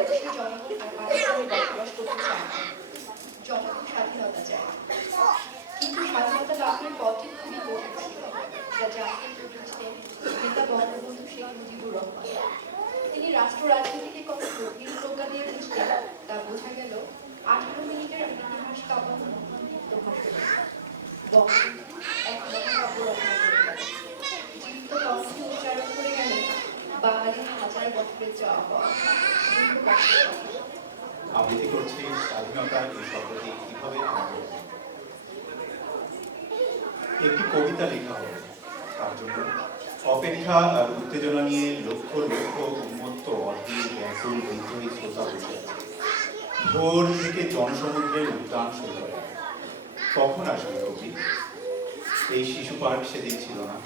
বাংলাদেশের জনগণ আর পাকিস্তানে বসবাস করতে চায় না। জনগণ স্বাধীনতা চায়, কিন্তু স্বাধীনতা লাভের পথে খুবই কঠিন ছিল, যা জানতে পেরেছিলেন নেতা বঙ্গবন্ধু শেখ মুজিবুর রহমান। তিনি রাষ্ট্র রাজনীতিকে কত গভীর প্রজ্ঞা দিয়ে বুঝতেন তা বোঝা গেল 18 মিনিটের ইতিহাস কাব্য মুক্ত ভাষণে। বঙ্গবন্ধু এক মহাকাব্য রচনা করে গেলেন, জীবিত কণ্ঠে উচ্চারণ করে গেলেন বাঙালির হাজার বছরের চাওয়া পাওয়া দুঃখ কষ্টের কথা। আবৃত্তি করছি স্বাধীনতার এই শব্দটি কিভাবে আমাদের একটি কবিতা লেখা হবে, তার জন্য অপেক্ষা আর উত্তেজনা নিয়ে লক্ষ লক্ষ উন্মত্ত অধীর ব্যাকুল বিদ্রোহী শ্রোতা বসে আছে। ভোর থেকে জনসমুদ্রের উদ্যান শুরু হয়। কখন আসবে কবি? এই শিশু পার্ক সেদিন ছিল না,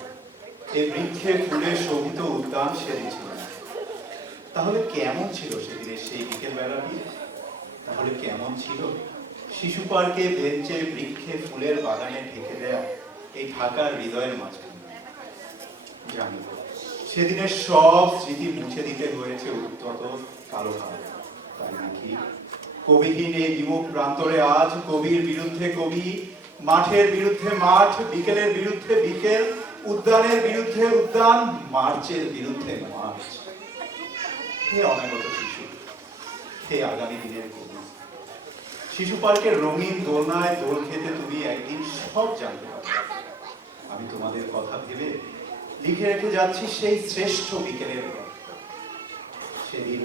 এই বৃক্ষে ফুলে শোভিত উদ্যান সেদিন ছিল না। তাহলে কেমন ছিল সেদিনের সেই বিকেল বেলাটি? তাহলে কেমন ছিল শিশু পার্কে বেঞ্চে বৃক্ষে ফুলের বাগানে ঢেকে দেয়া এই ঢাকার হৃদয়ের মাঝখানে? জানি সেদিনের সব স্মৃতি মুছে দিতে হয়েছে উত্তত কালো কালো। তাই নাকি কবিহীন এই বিমুখ প্রান্তরে আজ কবির বিরুদ্ধে কবি, মাঠের বিরুদ্ধে মাঠ, বিকেলের বিরুদ্ধে বিকেল, উদ্যানের বিরুদ্ধে উদ্যান, মার্চের বিরুদ্ধে মার্চ। হে অনাগত শিশু, হে আগামী দিনের কবি, শিশু পার্কের রঙিন দোলনায় দোল খেতে তুমি একদিন সব জানতে পারবে। আমি তোমাদের কথা ভেবে লিখে রেখে যাচ্ছি সেই শ্রেষ্ঠ বিকেলের কথা। সেদিন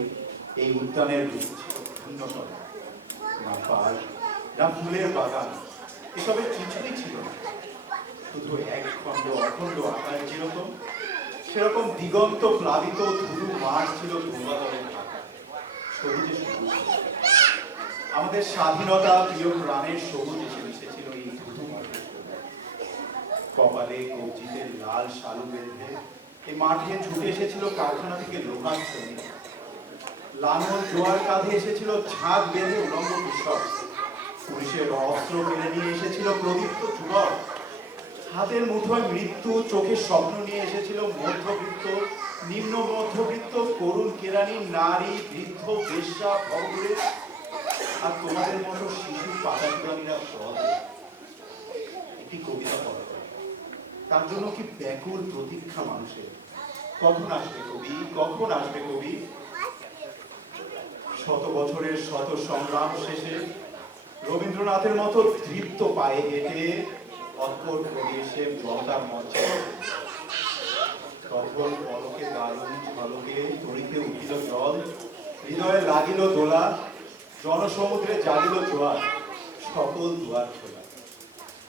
এই উদ্যানের রূপ ছিল ভিন্নতর, না পার্ক, না ফুলের বাগান, এসবের কিছুই ছিল না। শুধু এক খণ্ড অখণ্ড আকার যেরকম, সেরকম দিগন্ত প্লাবিত ধুধু মাঠ ছিল ধুমাদলের ঢাকা, সবুজে সবুজ। আমাদের স্বাধীনতা প্রিয় প্রাণের সবুজ এসে মিশেছিল এই ধুধু মাঠে। কপালে কবজিতে লাল শালু বেঁধে এই মাঠে ছুটে এসেছিল কারখানা থেকে লোহার শ্রমিক। লাঙল জোয়ার কাঁধে এসেছিল ঝাঁক বেঁধে উলঙ্গ কৃষক। পুলিশের অস্ত্র কেড়ে নিয়ে এসেছিল প্রদীপ্ত যুবক। হাতের মুঠোয় মৃত্যু, চোখে স্বপ্ন নিয়ে এসেছিল মধ্যবিত্ত, নিম্ন মধ্যবিত্ত, করুণ কেরানি, নারী, বৃদ্ধ, বেশ্যা, ভবঘুরে। আর তোমাদের মতো শিশু পাতাকুরানিরা পথে একটি কবিতা পড়া, তার জন্য কি ব্যাকুল প্রতীক্ষা মানুষের। কখন আসবে কবি, কখন আসবে কবি? শত বছরের শত সংগ্রাম শেষে রবীন্দ্রনাথের মতো তৃপ্ত পায়ে হেঁটে অদ্ভুত কবি এসে জলতার মঞ্চে প্রবল পলকে দারুণ ঝলকে তড়িতে উঠিল জল, হৃদয়ে লাগিল দোলা, জনসমুদ্রে জাগিল জোয়ার, সকল দুয়ার খোলা।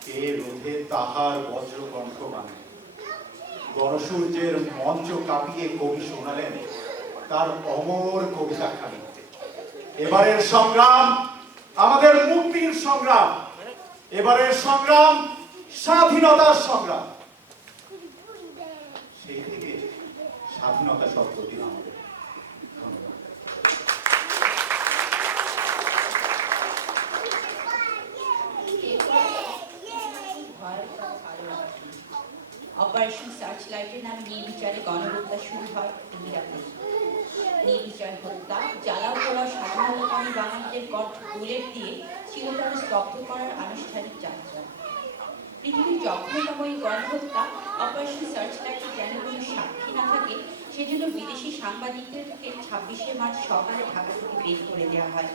কে রোধে তাহার বজ্রকণ্ঠ বাণী? গণসূর্যের মঞ্চ কাঁপিয়ে কবি শোনালেন তার অমর কবিতা খানি। এবারের সংগ্রাম আমাদের মুক্তির সংগ্রাম, এবারের সংগ্রাম স্বাধীনতার সংগ্রাম। সেই থেকে স্বাধীনতা শব্দটি আমাদের। ধন্যবাদ। অপারেশন সার্চলাইটের নামে নির্বিচারে গণহত্যা শুরু হয় মিরাপুরে। নির্বিচার হত্যা, জ্বালাও পোড়াও স্বাধীনতাকামী বাঙালিদের কণ্ঠ বুলেট দিয়ে চিরতরে স্তব্ধ করার আনুষ্ঠানিক যাত্রা। পৃথিবীর জঘন্যতম এই গণহত্যা অপারেশন সার্চলাইটে যেন কোনো সাক্ষী না থাকে, সেজন্য বিদেশি সাংবাদিকদেরকে 26শে মার্চ সকালে ঢাকা থেকে বের করে দেওয়া হয়।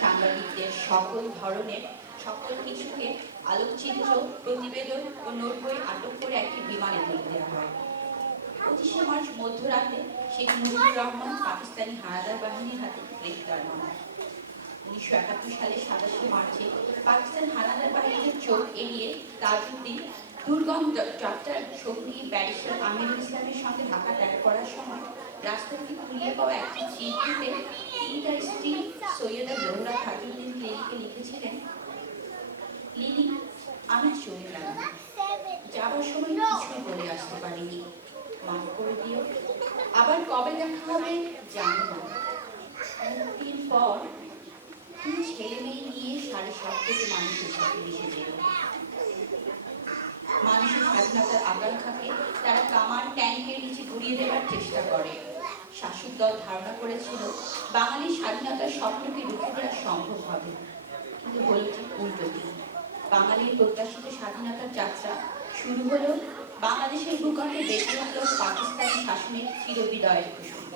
সাংবাদিকদের সকল ধরনের সকল কিছুকে আলোকচিত্র, প্রতিবেদন ও নোট বই আটক করে একটি বিমানে তুলে দেওয়া হয়। 25শে মার্চ মধ্যরাতে শেখ মুজিবুর রহমান পাকিস্তানি হানাদার বাহিনীর হাতে গ্রেফতার হন। 1971 সালের 27শে মার্চে পাকিস্তান হানাদার বাহিনীর চোখ এড়িয়ে তাজউদ্দিন দুর্গম যাত্রার সঙ্গী ব্যারিস্টার আমিরুল ইসলামের সঙ্গে ঢাকা ত্যাগ করার সময় রাস্তা থেকে কুড়িয়ে পাওয়া একটি চিঠিতে তিনি তার স্ত্রী সৈয়দা জোহরা খাতুন লিলিকে লিখেছিলেন, লিলি, আমি চলে গেলাম, যাবার সময় কিছুই বলে আসতে পারিনি, মাফ করে দিও, আবার কবে দেখা হবে জানি না। মুক্তির পর তুমি ছেলে মেয়ে নিয়ে 7.5 কোটি মানুষের সাথে মিশে যেও। মানুষের স্বাধীনতার আকাঙ্ক্ষাকে তারা কামান ট্যাঙ্কের নিচে ঘুরিয়ে দেওয়ার চেষ্টা করে। শাসক দল ধারণা করেছিল বাঙালির স্বাধীনতার স্বপ্নকে রুখে দেওয়া সম্ভব হবে, কিন্তু হলো ঠিক উল্টোটি। বাঙালির প্রত্যাশিত স্বাধীনতার যাত্রা শুরু হলো বাংলাদেশের ভূখণ্ডে বেঁচে উঠল পাকিস্তানি শাসনের চিরবিদায়ের ঘোষণা।